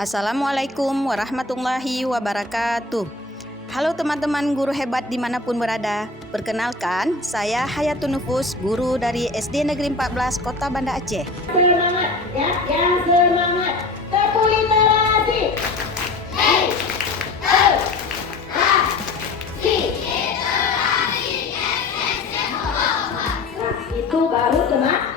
Assalamualaikum warahmatullahi wabarakatuh. Halo teman-teman guru hebat dimanapun berada. Perkenalkan, saya Hayatun Nufus, guru dari SD Negeri 14 Kota Banda Aceh. Semangat ya, yang semangat. Tepuk literasi. Hey, oh, ha, si. Literasi, itu baru semangat.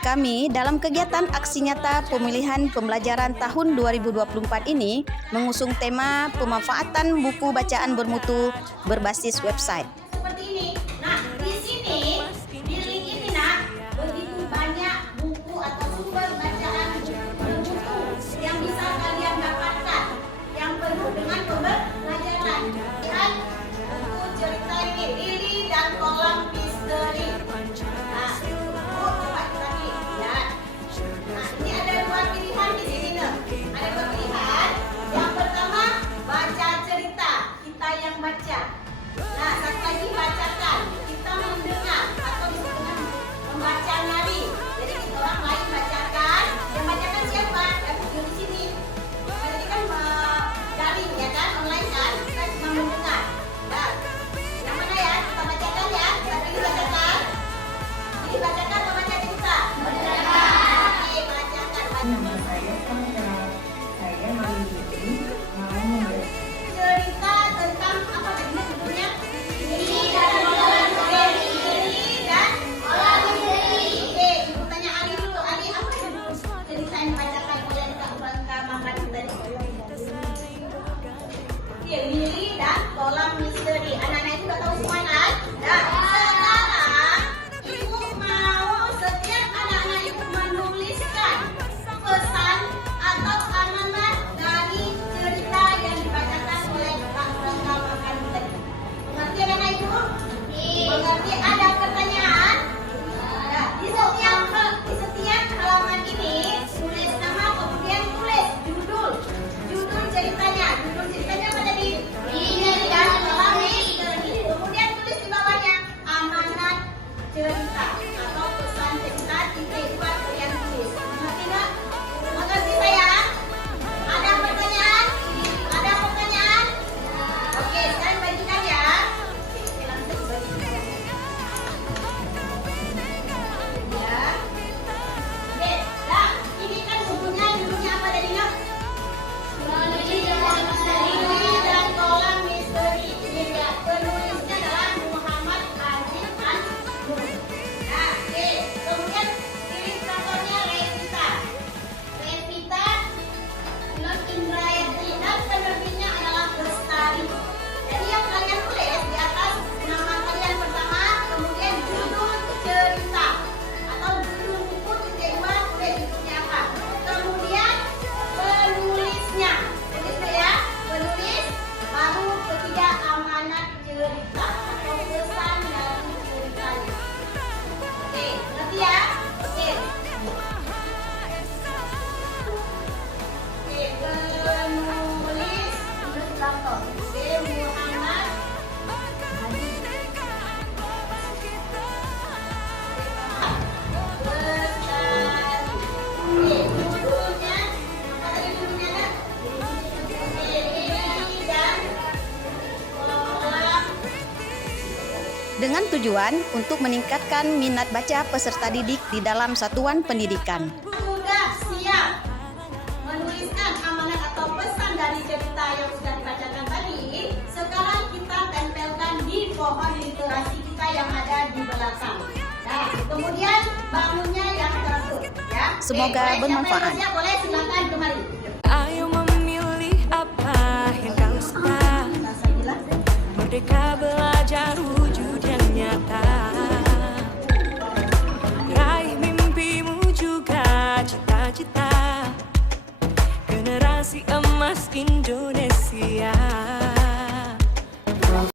Kami dalam kegiatan aksi nyata pemilihan pembelajaran tahun 2024 ini mengusung tema pemanfaatan buku bacaan bermutu berbasis website. Seperti ini. Nah, di sini, di link ini nak, begitu banyak buku atau sumber bacaan bermutu yang bisa kalian dapatkan, yang penuh dengan pembelajaran. Lihat buku cerita ini, Lili dan Kolam Misteri. Nah, ini ada dua pilihan di sini nih. Ada dua pilihan. Yang pertama baca cerita, kita yang baca. Nah, satu lagi bacakan, kita mendengar atau disebut dengan membaca nari. Jadi kita orang lain bacakan, yang bacakan siapa? Yang di sini. Jadi kan daring ya kan, online kan, kita cuma mendengar. Nah, yang mana ya? Kita bacakan ya. Kita lagi bacakan. Jadi bacakan atau baca cerita? Nama saya Sandra. Saya Marini mau memberi Cerita tentang apa tadinya judulnya? Lili dan Kolam Misteri. Lili dan Kolam Misteri. Oke, ibu tanya Ali dulu. Ali, apa judul cerita yang dibacakan oleh Kak Bangka Makan tadi? Oke, Lili dan Kolam Misteri. Anak-anak itu udah tahu semua kan? Nah, sekarang ibu mau setiap anak-anak ibu menuliskan pesan atau amanat dari cerita yang dibacakan oleh Kak Bangka Makan tadi. Mengerti anak-anak ibu? Mengerti? Ada pertanyaan? Nah, di setiap halaman ini tulis nama, kemudian tulis judul ceritanya. Judul ceritanya apa tadi? Lili dan Kolam Misteri. Kemudian tulis di bawahnya amanat cerita atau pesan cerita buat kalian tulis. Mengerti nggak? Mengerti sayang? Ada pertanyaan? Ada pertanyaan? Oke, sekarang bagikan ya. Oke, langsung bagikan. Ya. Oke, nah, ini kan judulnya apa tadi nggak? Lili dan Kolam Misteri. Ya, penulisnya adalah Muhammad Aziz An-Nur. Nah, oke. Kemudian ilustratornya Revita Nur Indrayati, dan penerbitnya adalah Bestari. Jadi yang kalian tulis di atas nama kalian pertama, kemudian judul cerita atau judul buku kedua, tulis judulnya apa. Kemudian penulisnya, tulis ya, penulis. Baru ketiga amanat cerita atau pesan dari ceritanya. Oke, ngerti ya? Oke. Penulis ilustrator Muhammad Aziz. Judulnya apa tadi judulnya kan? Lili dan Kolam. Dengan tujuan untuk meningkatkan minat baca peserta didik di dalam satuan pendidikan. Sudah siap menuliskan amanat atau pesan dari cerita yang sudah dibacakan tadi. Sekarang kita tempelkan di pohon literasi kita yang ada di belakang. Nah, kemudian bangunnya yang teratur ya. Semoga Boleh bermanfaat. siapa yang siap? Boleh silakan kemari. Ayo memilih apa yang kau suka. Merdeka belajar wujud yang nyata. Raih mimpimu juga cita-cita. Generasi emas Indonesia.